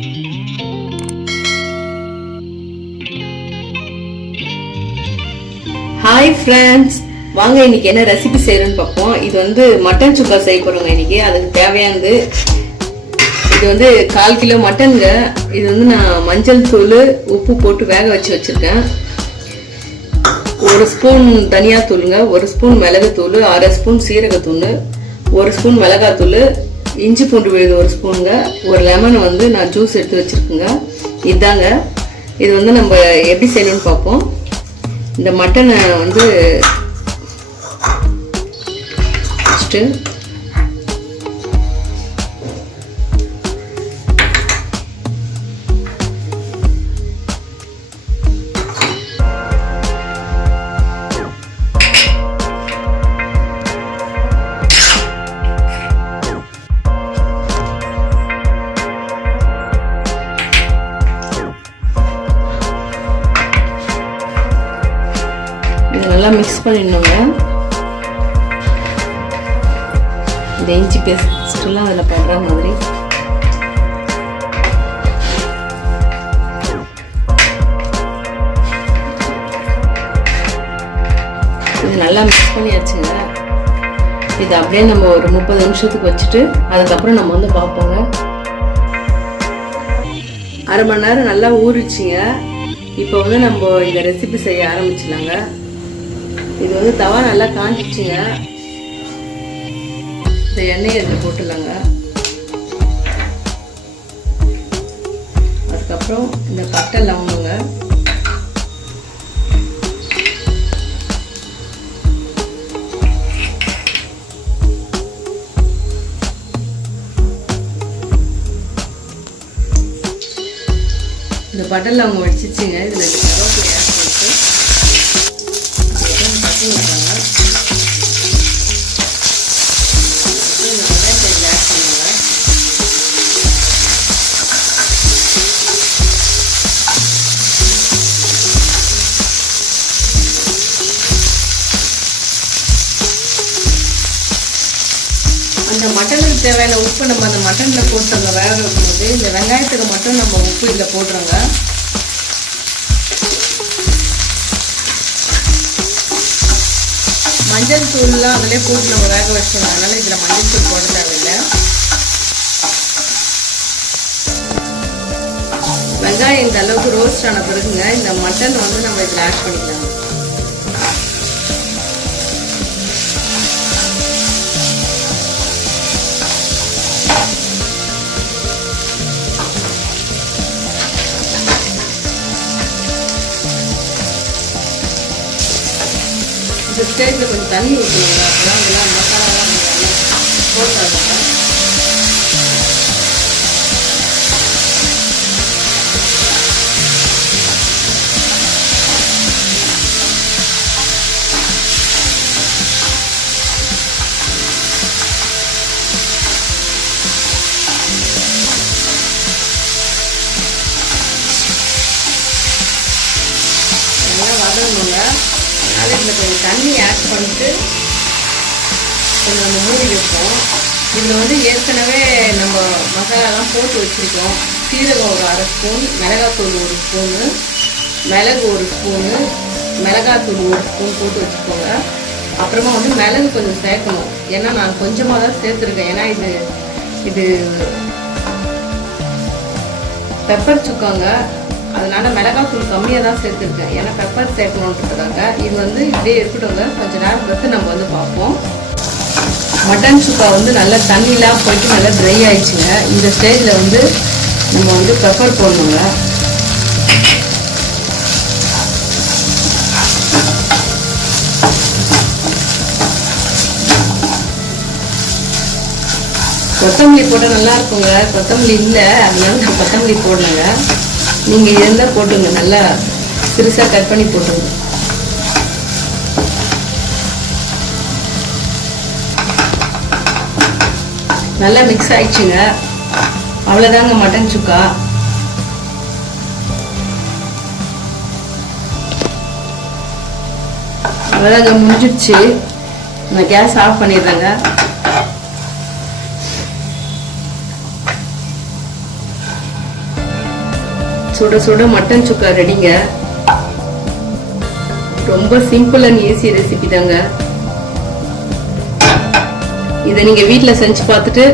Hi friends வாங்க இன்னைக்கு என்ன ரெசிபி செய்யறோம்னு பார்ப்போம். இது வந்து மட்டன் சுக்கா செய்ய போகிறோங்க இன்னைக்கு. அதுக்கு தேவையானது இது வந்து கால் கிலோ மட்டனுங்க இது வந்து நான் மஞ்சள் தூள் உப்பு போட்டு வேக வச்சு வச்சுருக்கேன். ஒரு ஸ்பூன் தனியாத்தூளுங்க ஒரு ஸ்பூன் மிளகுத்தூள் அரை ஸ்பூன் சீரகத்தூள் ஒரு ஸ்பூன் மிளகாத்தூள் இஞ்சி பூண்டு விழுது ஒரு ஸ்பூனுங்க. ஒரு லெமன் வந்து நான் ஜூஸ் எடுத்து வச்சுருக்கேங்க. இதாங்க. இது வந்து நம்ம எப்படி செய்யணும்னு பார்ப்போம். இந்த மட்டனை வந்து ஃபஸ்ட்டு நல்லா மிக்ஸ் பண்ணிடணுங்க. இந்த இஞ்சி பேஸ்ட்லாம் அதில் படுற மாதிரி. இது நல்லா மிக்ஸ் பண்ணியாச்சுங்க. இது அப்படியே நம்ம ஒரு முப்பது நிமிஷத்துக்கு வச்சுட்டு அதுக்கப்புறம் நம்ம வந்து பார்ப்போங்க. அரை மணி நேரம் நல்லா ஊறிச்சிங்க இப்போ வந்து நம்ம இந்த ரெசிபி செய்ய ஆரம்பிச்சிடலாங்க. இது வந்து தவா நல்லா காஞ்சிச்சுங்க. இந்த எண்ணெயை இதில் போட்டுடலாங்க. அதுக்கப்புறம் இந்த பட்டை லவங்கங்க. இந்த பட்டை லவங்க வடிச்சிச்சுங்க. இதில் கருவேப்பிலை இந்த அந்த மட்டனுக்கு தேவையான உப்பு நம்ம அந்த மட்டனில் போட்டு அங்கே வேக வைக்கும்போது இந்த வெங்காயத்துக்கு மட்டும் நம்ம உப்பு இதில் போடுறோங்க மஞ்சள் தூள்லாம் அதிலே போட்டு நம்ம வேக வச்சிடலாம் இதில் மஞ்சள் தூள் போட தேவையில்லை. வெங்காயம் இந்த அளவுக்கு ரோஸ்ட் ஆன பிறகுங்க இந்த மட்டன் வந்து நம்ம இதில் ஆட் பண்ணிக்கலாம். இந்த ஸ்டேஜில் கொஞ்சம் தண்ணி ஊற்றணுங்க அப்பதான் இதெல்லாம் மசாலாலாம் போட்டாங்க நல்லா வதங்கணுங்க. அதனால இதில் கொஞ்சம் தண்ணி ஆட் பண்ணிட்டு கொஞ்சம் நம்ம மூடி வைப்போம் இதில் வந்து ஏற்கனவே நம்ம மசாலாலாம் போட்டு வச்சுருக்கோம். சீரகம் ஒரு அரை ஸ்பூன் மிளகாத்தூள் ஒரு ஸ்பூனு மிளகு ஒரு ஸ்பூனு மிளகாத்தூள் ஒரு ஸ்பூன் போட்டு வச்சுக்கோங்க. அப்புறமா வந்து மிளகு கொஞ்சம் சேர்க்கணும். ஏன்னா நான் கொஞ்சமாக தான் சேர்த்துருக்கேன். ஏன்னா இது இது பெப்பர் சுக்காங்க. அதனால் மிளகாத்தூள் கம்மியாக தான் சேர்த்துருக்கேன். ஏன்னா பெப்பர் சேர்க்கணுன்றதுக்காக. இது வந்து இப்படியே இருக்கட்டும்ங்க கொஞ்சம் நேரம் பார்த்து நம்ம வந்து பார்ப்போம். மட்டன் சுக்கா வந்து நல்லா தண்ணிலாம் போயிட்டு நல்லா ட்ரை ஆயிடுச்சுங்க. இந்த ஸ்டேஜில் வந்து நம்ம வந்து பெப்பர் போடணுங்க. கொத்தமல்லி போட்டால் நல்லா இருக்குங்க. கொத்தமல்லி இல்லை. அதனால நான் கொத்தமல்லி போடணுங்க நீங்கள் இருந்தால் போட்டுங்க நல்லா சிறுசாக கட் பண்ணி போட்டுங்க நல்லா மிக்ஸ் ஆயிடுச்சுங்க. அவ்வளோதாங்க மட்டன் சுக்கா. அவ்வளோதாங்க முடிஞ்சிடுச்சு. நான் கேஸ் ஆஃப் பண்ணிடுறேங்க. சுட சுட மட்டன் சுக்கா ரெடிங்க. ரொம்ப சிம்பிள் அண்ட் ஈஸி ரெசிபி தாங்க. இதை நீங்க வீட்டில் செஞ்சு பார்த்துட்டு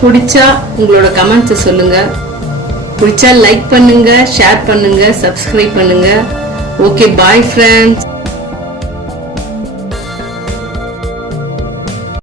பிடிச்சா உங்களோட கமெண்ட்ஸை சொல்லுங்க. பிடிச்சா லைக் பண்ணுங்க ஷேர் பண்ணுங்க சப்ஸ்கிரைப் பண்ணுங்க. Okay bye friends